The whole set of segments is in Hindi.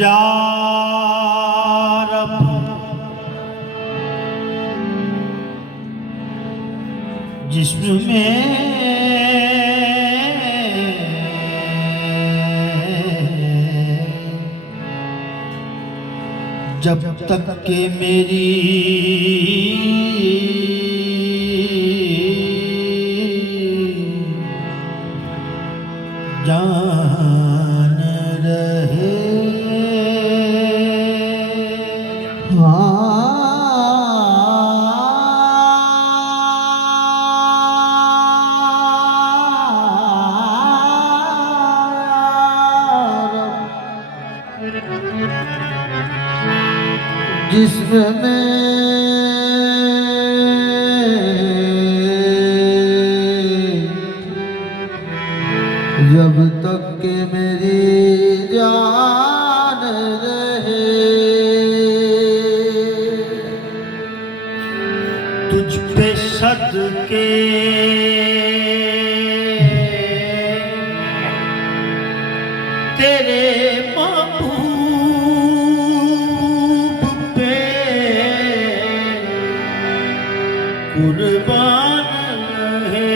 या रब जिस्म में जब तक के मेरी जान रहे जिसमें जब तक के मेरी जान रहे तुझ पे सदके तेरे महबूब पे कुर्बान है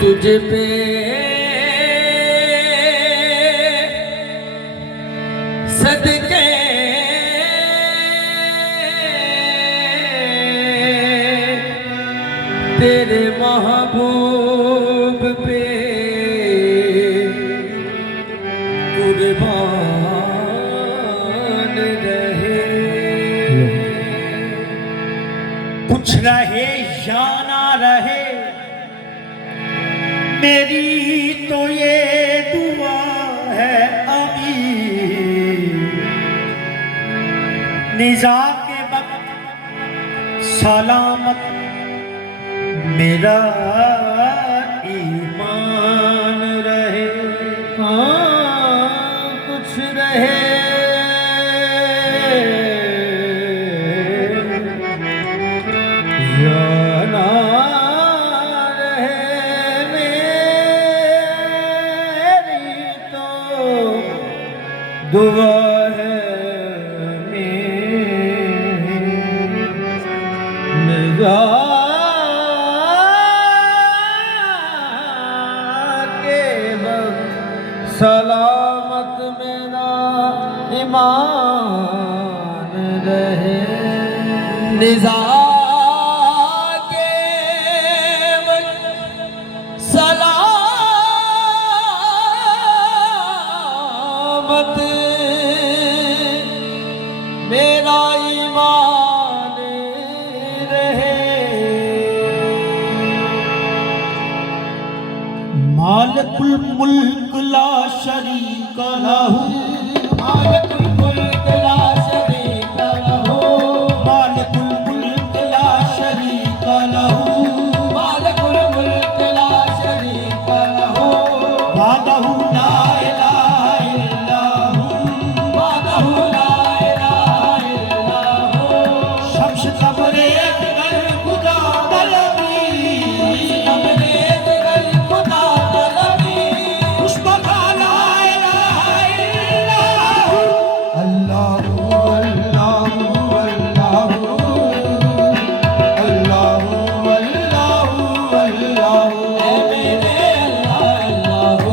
तुझ पे सदके तेरे महबूब पे कुर्बान रहे। कुछ रहे या ना रहे मेरी तो ये दुआ है अमीन निज़ा के वक्त सलामत मेरा ईमान रहे। कुछ रहे या ना रहे मेरी तो दुआ है निज़ा के वक्त सलामत मेरा ईमान रहे। निज़ा के वक्त सलामत मेरा ईमान रहे। मालिकुल मुल्क ला शरीक लहू मालिकुल मुल्क ला शरीक लहू मालिकुल मुल्क ला शरीक लहू मालिकुल मुल्क ला शरीक लहू वादहु ला इलाहा इल्लहु वादहु ला इलाहा इल्लहु शम्स कमरे दिगर खुदा तलबी कमरे दिगर खुदा तलबी मुस्तफा ला इलाहा इल्लहु अल्लाहु अल्लाहु अल्लाहु अल्लाहु अल्लाहु अल्लाहु ऐ मेरे अल्लाह अल्लाहु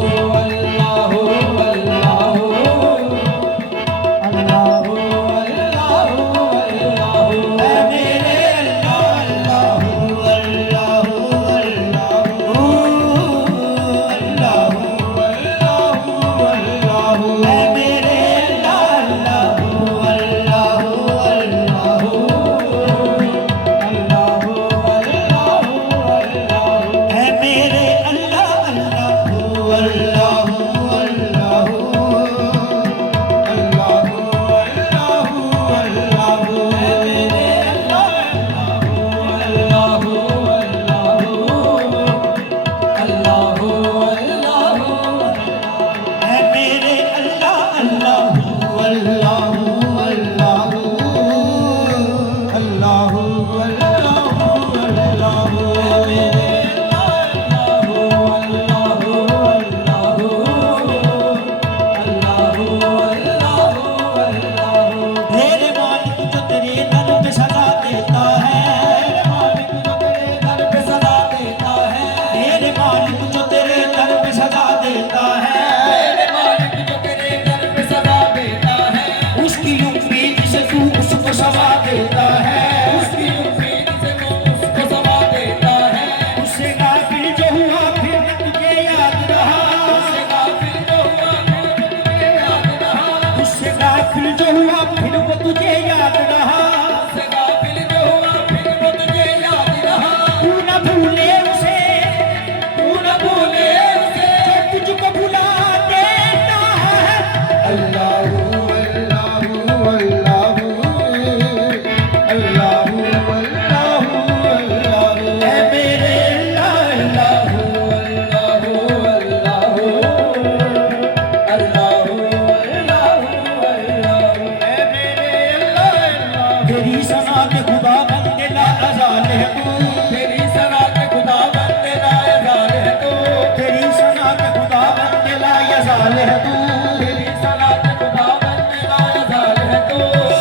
जाल है तू, तेरी सलात खुदावंद लाजवाल है तू,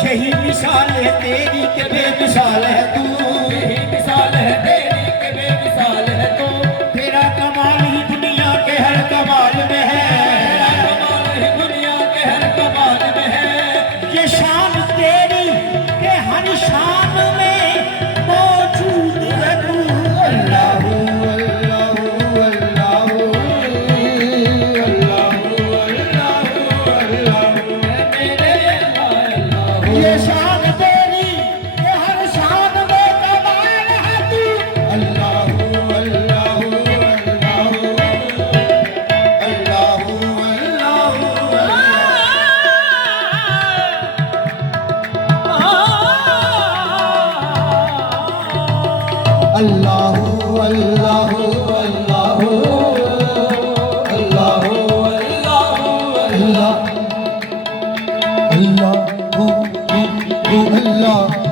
यही मिसाल है तेरी के बेमिसाल है तू, यही मिसाल है तेरी के बेमिसाल है तू, तेरा कमाल ही दुनिया के हर कमाल में है, तेरा कमाल ही दुनिया के हर कमाल में है, ये शान तेरी के हर शान में मौजूद है तू। अल्लाह अल्लाह अल्लाह मेरे अल्लाह ये शान तेरी के हर शान में कमाल है तू। अल्लाह अल्लाह अल्लाह अल्लाह अल्लाह अल्लाह अल्लाह अल्लाह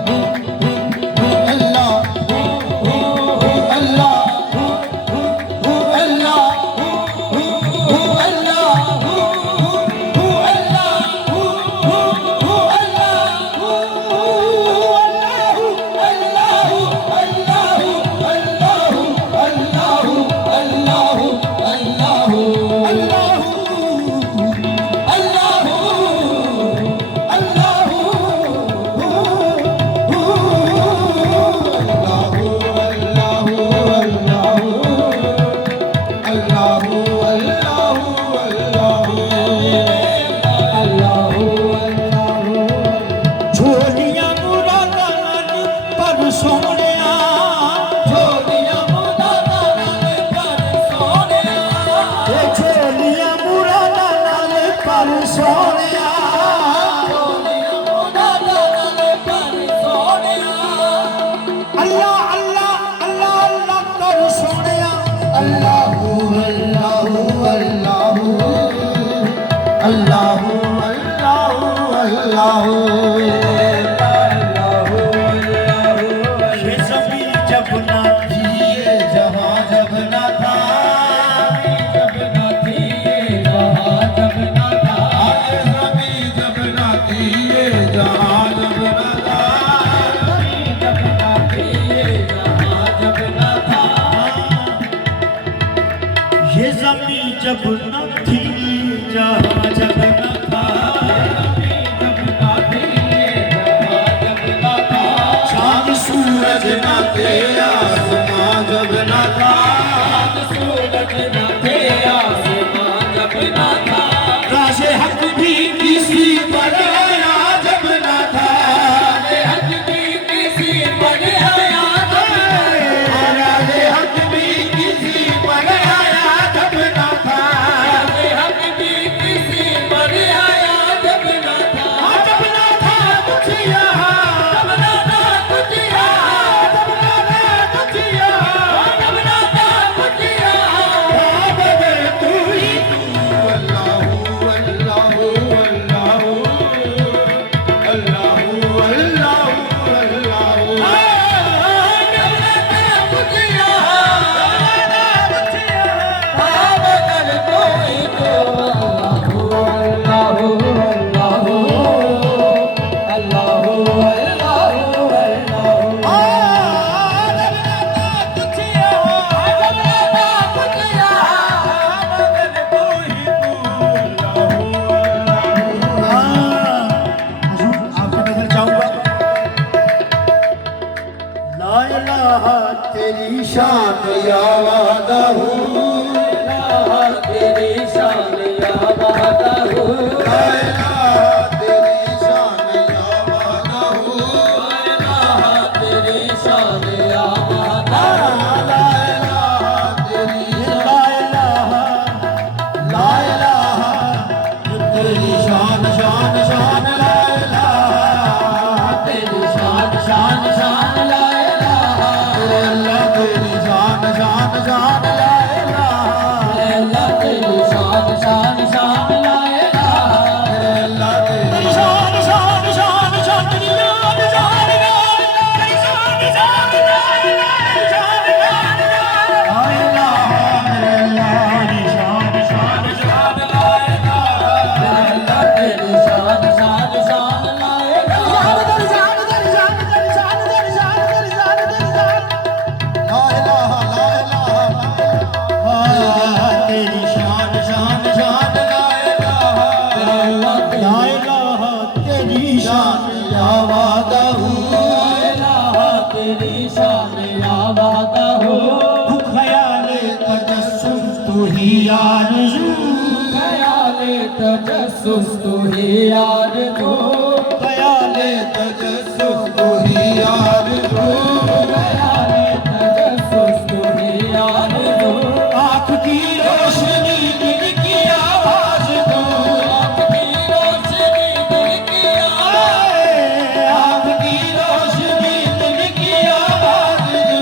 झोलियां मुरादां पर सोहणिया, झोलियां मुरादां पर सोहणिया, झोलियां मुरादां पर सोहणिया, झोलियां मुरादां पर सोहणिया, अल्लाह अल्लाह अल्लाह अल्लाह कर सोहणिया। अल्लाह अल्लाह अल्लाह अल्लाह अल्लाह ये ज़मीन जब ना थी, ये जहां जब ना था, जब ना थी ये जहां जब ना था, ये ज़मीन जब ना थी, ये जहां जब ना था, जब ना थी ये जहां जब ना था, ये ज़मीन जब ना थी, जहां जब ना था, जब ना थी ये जहां जब ना था, चाँद सूरज ना थे, आसमां जब ना था, सूरज ना थे आसमां जब ना था, राज़े हक भी किसी पर आया जब ना था, हक भी किसी पर आया जब राज़े हक भी किसी पर आया जब ना था, हक भी किसी तजस्सुस तू ही आरज़ू, दयाले तजस्सुस तू ही आरज़ू, दयाले तजस्सुस तू ही आरज़ू, आँख की रोशनी दिल की आवाज़ तू, आँख की रोशनी दिल की आवाज़, आँख की रोशनी दिल की आवाज़ तू,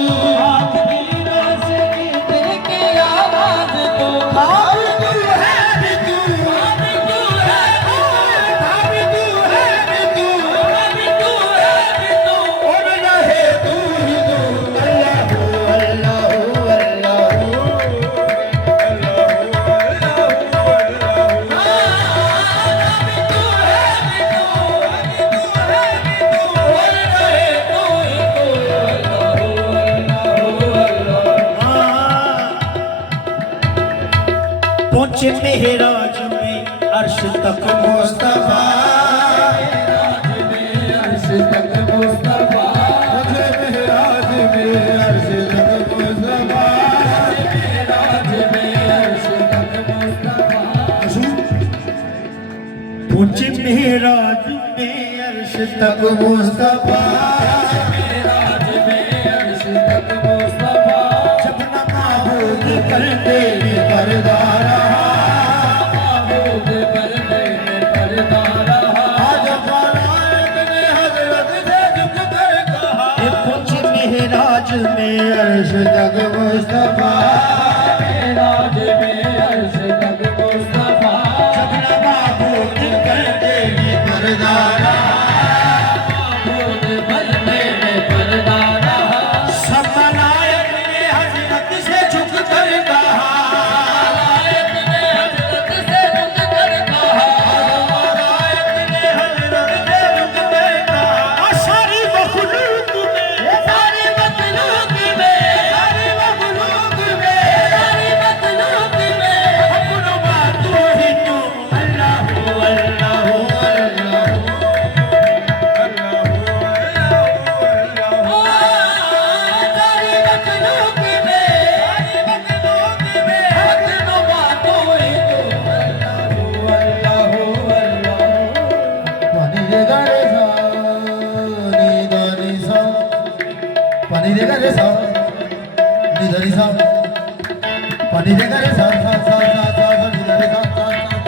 आँख की रोशनी दिल की आवाज़ तू, आबिद है भी तू, आबिद तू है भी आबिद है भी तू, आबिद तू है भी तू, और रहे तू ही तू, अल्लाह अल्लाह पहुंचे मेहराज में अर्श तक मुस्तफा, अर्श तक मुस्तफा, पहुंचे मेहराज में अर्श तक मुस्तफा, राज में अर्श तक मुस्तफा, पहुंचे मेहराज में अर्श तक मुस्तफा, राज में अर्श तक मुस्तफा, जब न माबूद करते पर्दा रहा, महबूब पर्दे में पर्दा रहा, आज फलायत ने हजरत से झुक कर कहा, पहुंचे मेहराज में अर्श तक मुस्तफा, राज में अर्श तक मुस्तफा, जब न माबूद करते पर्दा रहा, महबूब पर्दे में पर्दा रहा, सब मलाइक ने हजरत से झुक कर कहा, मलाइक ने हजरत से झुक कर कहा, मलाइक ने हजरत से झुक कर कहा, सारी मखलूक में, सारी मखलूक में, सारी मखलूक में, सारी मखलूक में, अपनो बात तू ही तू, अल्लाह अल्लाह अल्लाह सारी मखलूक में, हक नुमा तू ही तू, अल्लाह अल्लाह। पानी रे गा रे सा नी दा नी सा, पानी रे गा रे सा नी दा नी सा, पानी रे गा रे सा सा सा सा सा नी दा रे सा सा सा सा,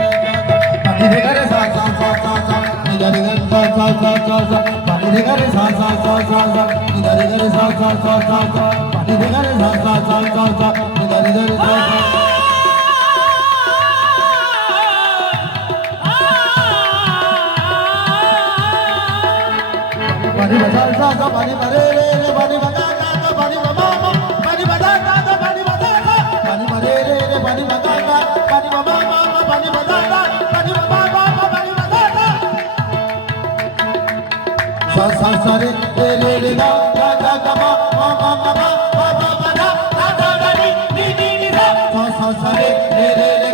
पानी रे गा रे सा सा सा सा सा नी दा रे गा सा सा सा सा सा, पानी रे गा रे सा सा सा सा सा नी दा रे गा रे सा सा सा सा सा, पानी रे गा रे सा सा सा सा सा नी दा रे गा रे सा सा। पानी बजा सा सा पानी मरे रे रे पानी बजा सा सा पानी बजा सा पानी बजा सा सा पानी बजा सा पानी मरे रे रे पानी बजा सा पानी बजा सा पानी बजा सा पानी बजा सा पानी बजा सा सा सा रे रे रे गा गा गा गा मा मा मा मा मा मा मा मा गा गा गा गा नी नी नी नी सा सा सा रे रे रे